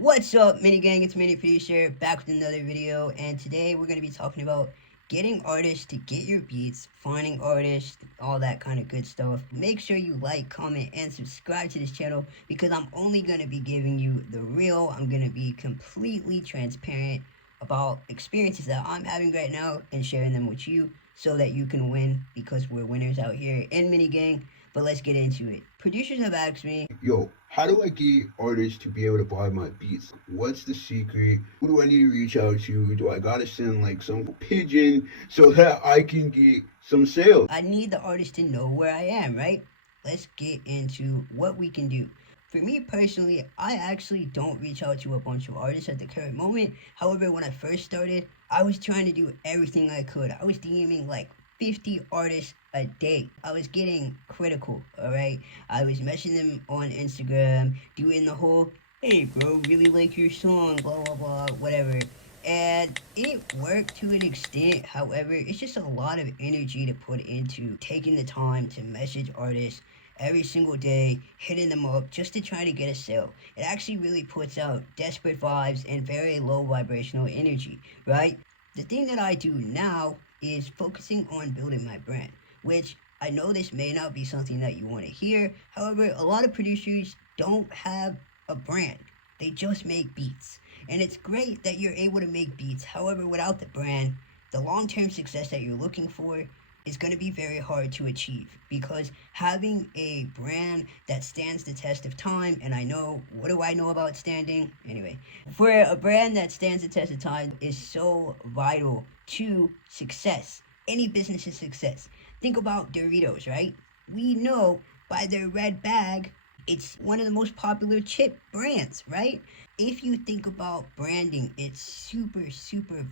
What's up, Mini Gang? It's Mini Producer back with another video, and today we're going to be talking about getting artists to get your beats, finding artists, all that kind of good stuff. Make sure you like, comment, and subscribe to this channel because I'm only going to be giving you the real. I'm going to be completely transparent about experiences that I'm having right now and sharing them with you so that you can win because we're winners out here in Mini Gang. But let's get into it. Producers have asked me, Yo, how do I get artists to be able to buy my beats? What's the secret? Who do I need to reach out to? Do I gotta send like some pigeon so that I can get some sales? I need the artist to know where I am, right? Let's get into what we can do. For me personally, I actually don't reach out to a bunch of artists at the current moment. However, when I first started, I was trying to do everything I could. I was DMing like 50 artists a day. I was getting critical, alright? I was messaging them on Instagram, doing the whole, hey bro, really like your song, blah blah blah, whatever. And it worked to an extent. However, it's just a lot of energy to put into taking the time to message artists every single day, hitting them up just to try to get a sale. It actually really puts out desperate vibes and very low vibrational energy, right? The thing that I do now is focusing on building my brand, which I know this may not be something that you want to hear. However, a lot of producers don't have a brand. They just make beats. And it's great that you're able to make beats. However, without the brand, the long-term success that you're looking for is going to be very hard to achieve because having a brand that stands the test of time, and I know, what do I know about standing? Anyway, for a brand that stands the test of time is so vital to success, any business's success. Think about Doritos, right? We know by their red bag, it's one of the most popular chip brands, right? If you think about branding, it's super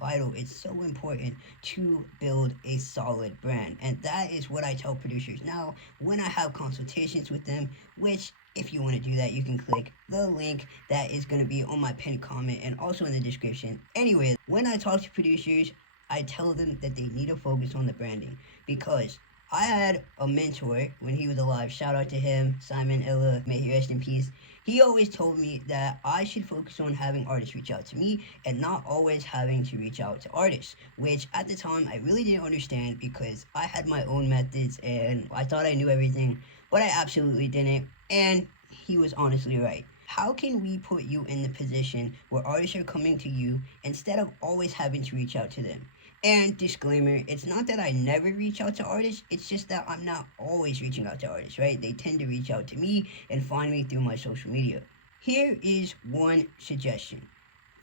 vital. It's so important to build a solid brand. And that is what I tell producers now when I have consultations with them, which if you want to do that, you can click the link that is going to be on my pinned comment and also in the description. Anyway, when I talk to producers, I tell them that they need to focus on the branding because I had a mentor when he was alive. Shout out to him, Simon Illa, may he rest in peace. He always told me that I should focus on having artists reach out to me and not always having to reach out to artists, which at the time I really didn't understand because I had my own methods and I thought I knew everything, but I absolutely didn't. And he was honestly right. How can we put you in the position where artists are coming to you instead of always having to reach out to them? And disclaimer, it's not that I never reach out to artists, it's just that I'm not always reaching out to artists, right? They tend to reach out to me and find me through my social media. Here is one suggestion.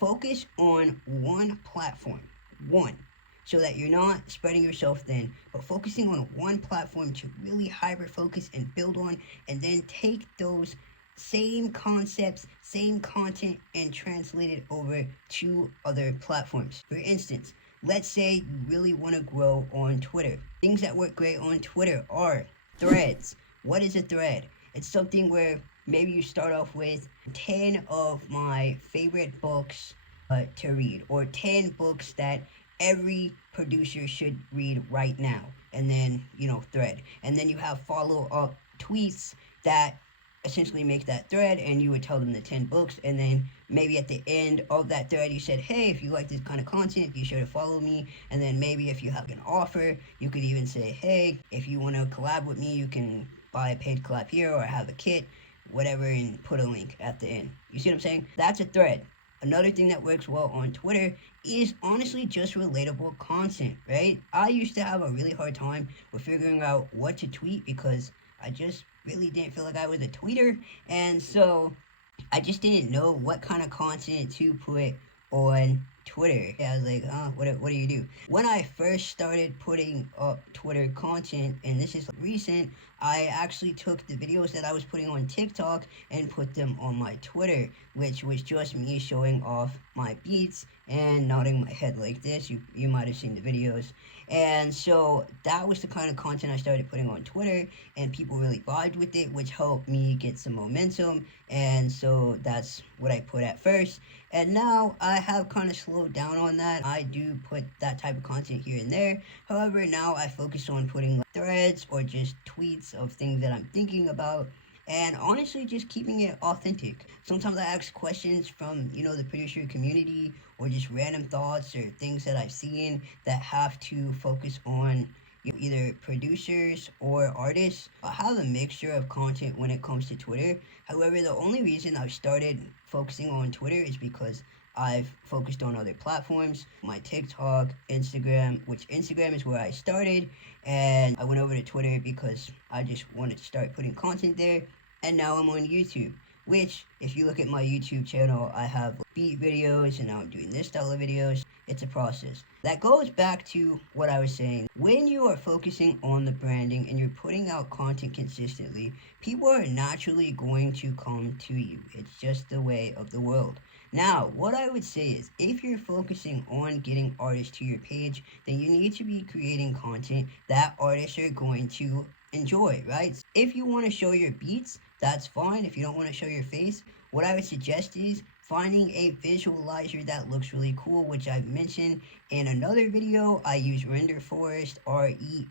Focus on one platform. One. So that you're not spreading yourself thin, but focusing on one platform to really hyper focus and build on, and then take those same concepts, same content, and translate it over to other platforms. For instance, let's say you really want to grow on Twitter. Things that work great on Twitter are threads. What is a thread? It's something where maybe you start off with 10 of my favorite books to read, or 10 books that every producer should read right now, and then, thread. And then you have follow up tweets that essentially make that thread, and you would tell them the 10 books, and then maybe at the end of that thread you said, hey, if you like this kind of content, be sure to follow me. And then maybe if you have an offer, you could even say, hey, if you want to collab with me, you can buy a paid collab here or have a kit, whatever, and put a link at the end. You see what I'm saying? That's a thread. Another thing that works well on Twitter is honestly just relatable content, right? I used to have a really hard time with figuring out what to tweet because I just really didn't feel like I was a tweeter, and so I just didn't know what kind of content to put on Twitter. Yeah, I was like, what do you do? When I first started putting up Twitter content, and this is recent, I actually took the videos that I was putting on TikTok and put them on my Twitter, which was just me showing off my beats and nodding my head like this. You might have seen the videos. And so that was the kind of content I started putting on Twitter, and people really vibed with it, which helped me get some momentum. And so that's what I put at first. And now I have kind of slowed down on that. I do put that type of content here and there. However, now I focus on putting threads or just tweets of things that I'm thinking about. and honestly just keeping it authentic. Sometimes I ask questions from, the producer community, or just random thoughts or things that I've seen that have to focus on either producers or artists. I have a mixture of content when it comes to Twitter. However, the only reason I've started focusing on Twitter is because I've focused on other platforms, my TikTok, Instagram, which Instagram is where I started, and I went over to Twitter because I just wanted to start putting content there, and now I'm on YouTube. Which, if you look at my YouTube channel, I have beat videos, and now I'm doing this style of videos. It's a process. That goes back to what I was saying. When you are focusing on the branding and you're putting out content consistently, people are naturally going to come to you. It's just the way of the world. Now, what I would say is, if you're focusing on getting artists to your page, then you need to be creating content that artists are going to enjoy, right? If you want to show your beats, that's fine. If you don't want to show your face, what I would suggest is finding a visualizer that looks really cool, which I've mentioned in another video. I use RenderForest, RenderForest,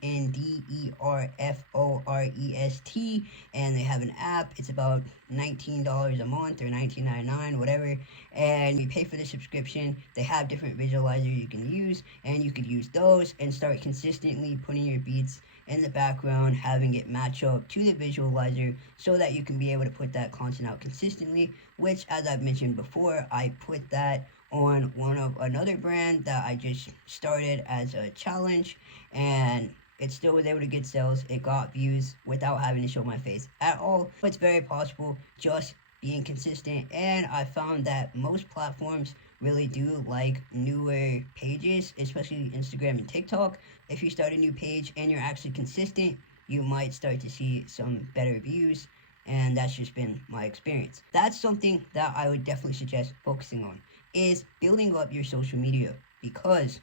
and they have an app. It's about $19 a month or $19.99, whatever, and you pay for the subscription. They have different visualizers you can use, and you could use those and start consistently putting your beats in the background, having it match up to the visualizer so that you can be able to put that content out consistently, which, as I've mentioned before, I put that on another brand that I just started as a challenge, and it still was able to get sales. It got views without having to show my face at all. It's very possible just being consistent, and I found that most platforms really do like newer pages, especially Instagram and TikTok. If you start a new page and you're actually consistent, you might start to see some better views, and that's just been my experience. That's something that I would definitely suggest focusing on, is building up your social media, because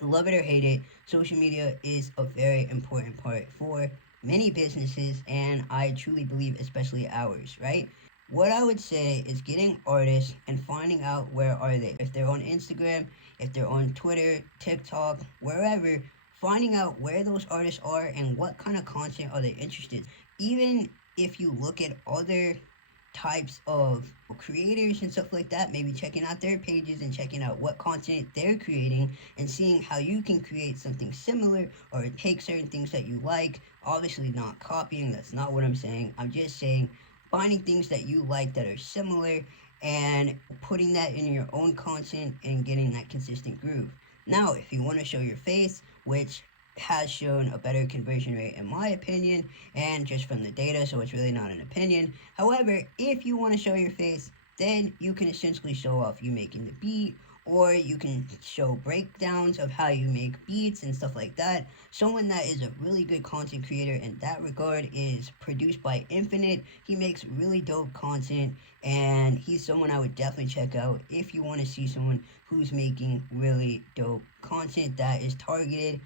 love it or hate it, social media is a very important part for many businesses, and I truly believe especially ours, right? What I would say is getting artists and finding out where are they. If they're on Instagram, if they're on Twitter, TikTok, wherever, finding out where those artists are and what kind of content are they interested in. Even if you look at other types of creators and stuff like that, maybe checking out their pages and checking out what content they're creating and seeing how you can create something similar or take certain things that you like. Obviously not copying, that's not what I'm saying. I'm just saying finding things that you like that are similar and putting that in your own content and getting that consistent groove. Now, if you want to show your face, which has shown a better conversion rate in my opinion, and just from the data, so it's really not an opinion. However, if you want to show your face, then you can essentially show off you making the beat, or you can show breakdowns of how you make beats and stuff like that. Someone that is a really good content creator in that regard is Produced by Infinite. He makes really dope content, and he's someone I would definitely check out if you want to see someone who's making really dope content that is targeted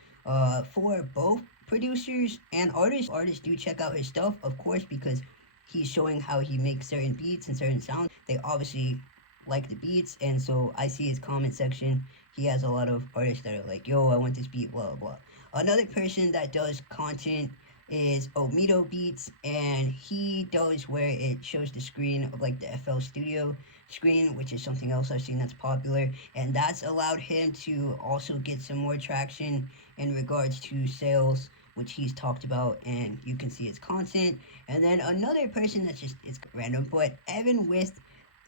for both producers and artists. Artists do check out his stuff, of course, because he's showing how he makes certain beats and certain sounds. They obviously like the beats, and so I see his comment section. He has a lot of artists that are like, yo, I want this beat, blah, blah, blah. Another person that does content is Omito Beats, and he does where it shows the screen of like the FL Studio screen, which is something else I've seen that's popular, and that's allowed him to also get some more traction in regards to sales, which he's talked about, and you can see his content. And then another person that's just, it's random, but Evan with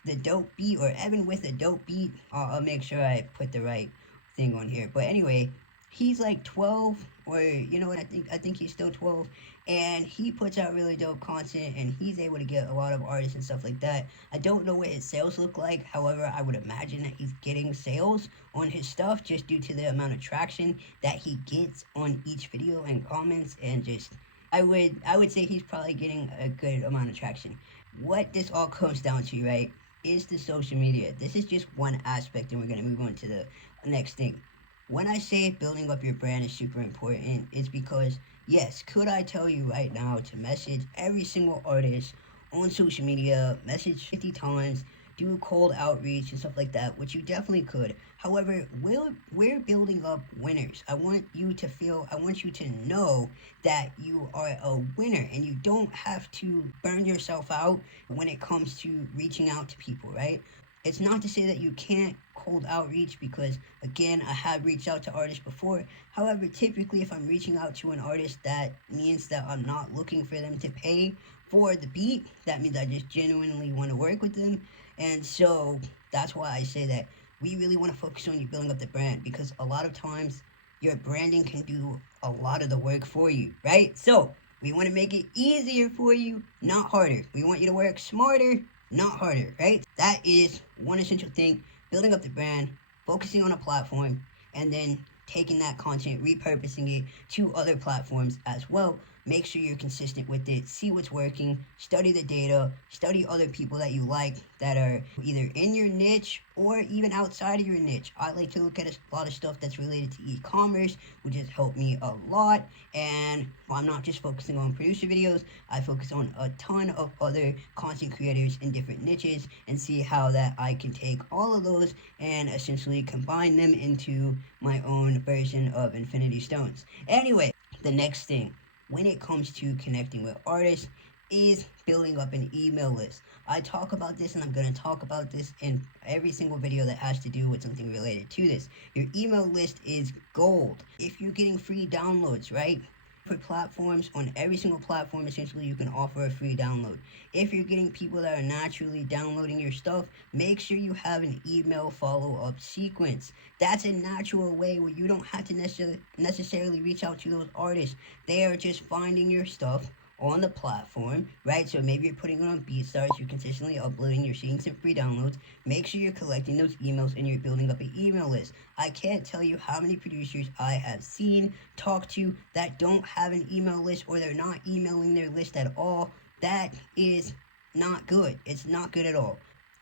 the dope beat, or Evan with a dope beat. I'll make sure I put the right thing on here. But anyway, he's like 12, or you know what, I think he's still 12, and he puts out really dope content, and he's able to get a lot of artists and stuff like that. I don't know what his sales look like, however, I would imagine that he's getting sales on his stuff just due to the amount of traction that he gets on each video and comments, and just I would say he's probably getting a good amount of traction. What this all comes down to, right, is the social media. This is just one aspect, and we're going to move on to the next thing. When I say building up your brand is super important, it's because, yes, could I tell you right now to message every single artist on social media, message 50 times, do cold outreach and stuff like that, which you definitely could. However, we're building up winners. I want you to know that you are a winner and you don't have to burn yourself out when it comes to reaching out to people, right? It's not to say that you can't cold outreach, because again, I have reached out to artists before. However, typically if I'm reaching out to an artist, that means that I'm not looking for them to pay for the beat. That means I just genuinely want to work with them. And so that's why I say that we really want to focus on you building up the brand, because a lot of times your branding can do a lot of the work for you, right? So we want to make it easier for you, not harder. We want you to work smarter, not harder, right? That is one essential thing: building up the brand, focusing on a platform, and then taking that content, repurposing it to other platforms as well. Make sure you're consistent with it, see what's working, study the data, study other people that you like that are either in your niche or even outside of your niche. I like to look at a lot of stuff that's related to e-commerce, which has helped me a lot. And I'm not just focusing on producer videos, I focus on a ton of other content creators in different niches and see how that I can take all of those and essentially combine them into my own version of Infinity Stones. Anyway, the next thing when it comes to connecting with artists is building up an email list. I talk about this, and I'm going to talk about this in every single video that has to do with something related to this. Your email list is gold. If you're getting free downloads, right? For platforms, on every single platform, essentially, you can offer a free download. If you're getting people that are naturally downloading your stuff, make sure you have an email follow-up sequence. That's a natural way where you don't have to necessarily reach out to those artists. They are just finding your stuff on the platform, right? So maybe you're putting it on BeatStars, you're consistently uploading, you're seeing some free downloads. Make sure you're collecting those emails and you're building up an email list. I can't tell you how many producers I have seen, talked to, that don't have an email list, or they're not emailing their list at all. That is not good. It's not good at all.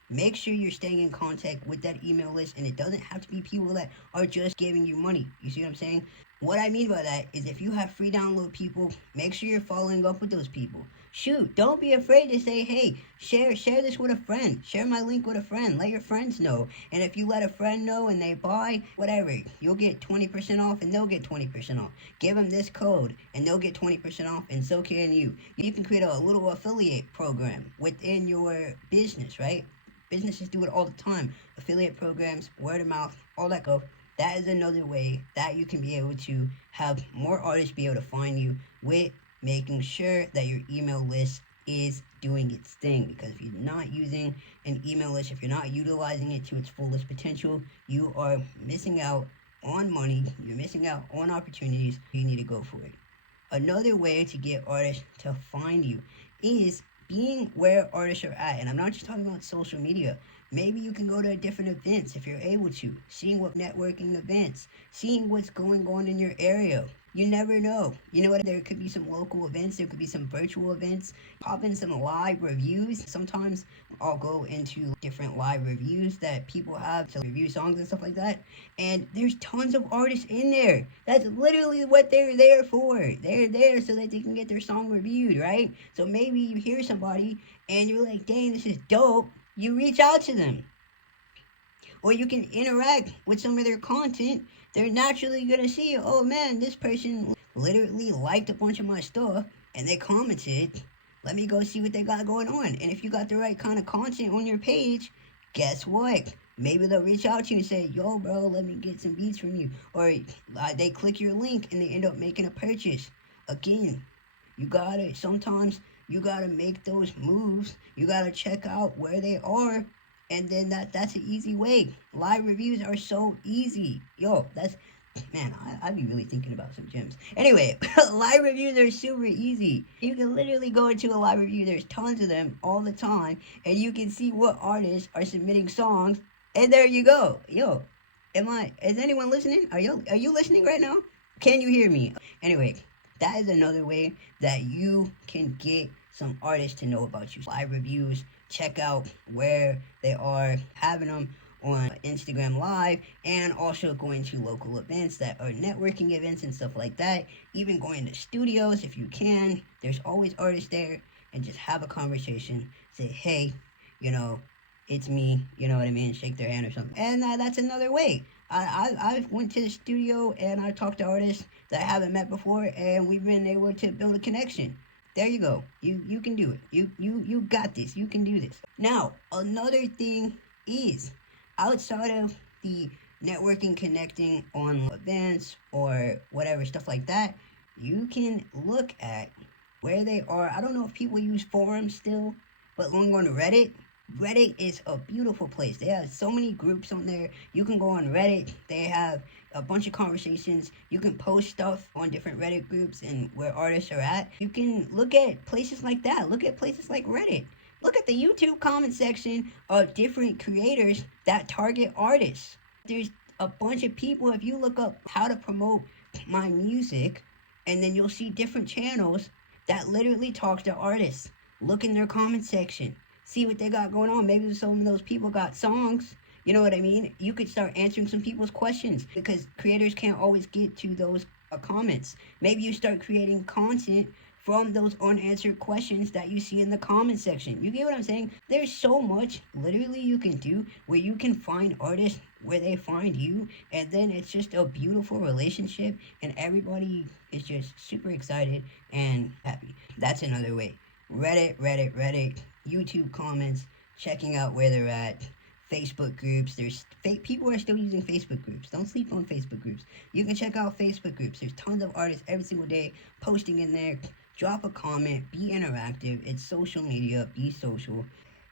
Make sure you're staying in contact with that email list, and it doesn't have to be people that are just giving you money. You see what I'm saying? What I mean by that is, if you have free download people, make sure you're following up with those people. Shoot, don't be afraid to say, hey, share this with a friend. Share my link with a friend. Let your friends know. And if you let a friend know and they buy, whatever, you'll get 20% off and they'll get 20% off. Give them this code and they'll get 20% off, and so can you. You can create a little affiliate program within your business, right? Businesses do it all the time. Affiliate programs, word of mouth, all that go. That is another way that you can be able to have more artists be able to find you, with making sure that your email list is doing its thing. Because if you're not using an email list, if you're not utilizing it to its fullest potential, you are missing out on money, you're missing out on opportunities. You need to go for it. Another way to get artists to find you is being where artists are at. And I'm not just talking about social media. Maybe you can go to different events if you're able to, seeing what networking events, seeing what's going on in your area. You never know. You know what? There could be some local events. There could be some virtual events. Pop in some live reviews. Sometimes I'll go into different live reviews that people have to review songs and stuff like that. And there's tons of artists in there. That's literally what they're there for. They're there so that they can get their song reviewed, right? So maybe you hear somebody and you're like, dang, this is dope. You reach out to them. Or you can interact with some of their content. They're naturally going to see, oh man, this person literally liked a bunch of my stuff and they commented. Let me go see what they got going on. And if you got the right kind of content on your page, guess what? Maybe they'll reach out to you and say, yo bro, let me get some beats from you. Or they click your link and they end up making a purchase. Again, sometimes you gotta make those moves. You gotta check out where they are, and then that's an easy way. Live reviews are so easy. Yo, I'd be really thinking about some gems. Anyway, live reviews are super easy. You can literally go into a live review. There's tons of them all the time, and you can see what artists are submitting songs, and there you go. Yo, is anyone listening? Are you listening right now? Can you hear me? Anyway, that is another way that you can get some artists to know about you. Live reviews, check out where they are having them on Instagram Live, and also going to local events that are networking events and stuff like that. Even going to studios if you can. There's always artists there, and just have a conversation. Say, hey, it's me, you know what I mean, shake their hand or something. And that's another way. I've went to the studio and I talked to artists that I haven't met before, and we've been able to build a connection. There you go. You can do it. You got this. You can do this. Now, another thing is, outside of the networking, connecting on events or whatever stuff like that, you can look at where they are. I don't know if people use forums still, but going on Reddit, Reddit is a beautiful place. They have so many groups on there. You can go on Reddit. They have a bunch of conversations. You can post stuff on different Reddit groups and where artists are at. You can look at places like that. Look at places like Reddit. Look at the YouTube comment section of different creators that target artists. There's a bunch of people. If you look up how to promote my music, and then you'll see different channels that literally talk to artists. Look in their comment section. See what they got going on. Maybe some of those people got songs. You know what I mean? You could start answering some people's questions because creators can't always get to those comments. Maybe you start creating content from those unanswered questions that you see in the comment section. You get what I'm saying? There's so much literally you can do where you can find artists where they find you, and then it's just a beautiful relationship and everybody is just super excited and happy. That's another way. Reddit, YouTube comments, checking out where they're at, Facebook groups. There's people are still using Facebook groups. Don't sleep on Facebook groups. You can check out Facebook groups. There's tons of artists every single day posting in there. Drop a comment, be interactive. It's social media, be social.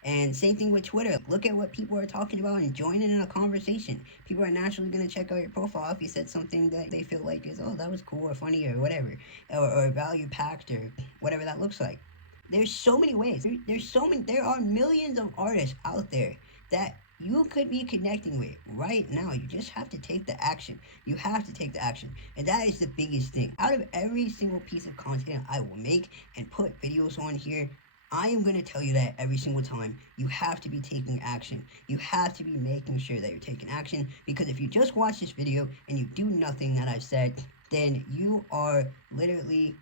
And same thing with Twitter. Look at what people are talking about and join in a conversation. People are naturally going to check out your profile if you said something that they feel like is, oh, that was cool or funny or whatever, or value packed or whatever that looks like. There's so many ways. There are millions of artists out there that you could be connecting with right now. You just have to take the action. You have to take the action. And that is the biggest thing. Out of every single piece of content I will make and put videos on here, I am going to tell you that every single time. You have to be taking action. You have to be making sure that you're taking action, because if you just watch this video and you do nothing that I've said, then you are literally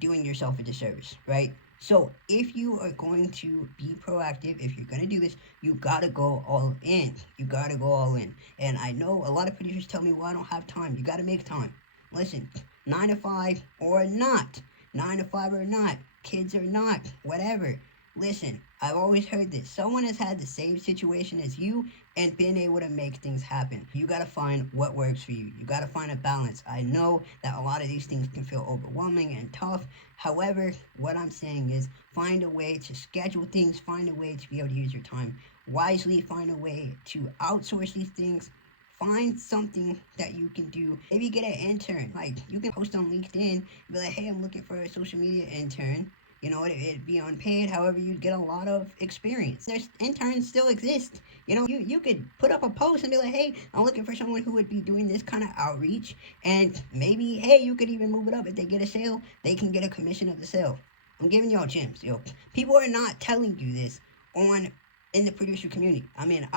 doing yourself a disservice, right? So if you are going to be proactive, if you're going to do this, you got to go all in. You got to go all in. And I know a lot of producers tell me, well, I don't have time. You got to make time. Listen, 9 to 5 or not, 9 to 5 or not, kids or not, whatever. Listen, I've always heard this. Someone has had the same situation as you and been able to make things happen. You got to find what works for you. You got to find a balance. I know that a lot of these things can feel overwhelming and tough. However, what I'm saying is find a way to schedule things, find a way to be able to use your time wisely, find a way to outsource these things. Find something that you can do. Maybe get an intern. Like, you can post on LinkedIn, be like, hey, I'm looking for a social media intern. You know, it'd be unpaid. However, you'd get a lot of experience. There's interns still exist. You know, you could put up a post and be like, hey, I'm looking for someone who would be doing this kind of outreach. And maybe, hey, you could even move it up. If they get a sale, they can get a commission of the sale. I'm giving y'all gems, yo. People are not telling you this in the producer community. I mean,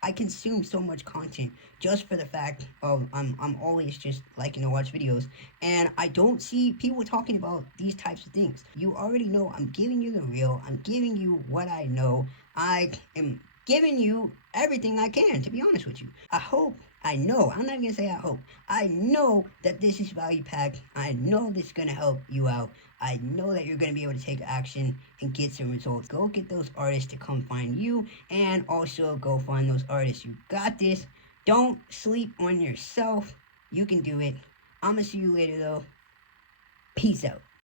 I consume so much content just for the fact of I'm always just liking to watch videos, and I don't see people talking about these types of things. You already know I'm giving you the real. I'm giving you what I know. I am giving you everything I can, to be honest with you. I know, I'm not going to say I hope. I know that this is value packed. I know this is going to help you out. I know that you're going to be able to take action and get some results. Go get those artists to come find you, and also go find those artists. You got this. Don't sleep on yourself. You can do it. I'm going to see you later, though. Peace out.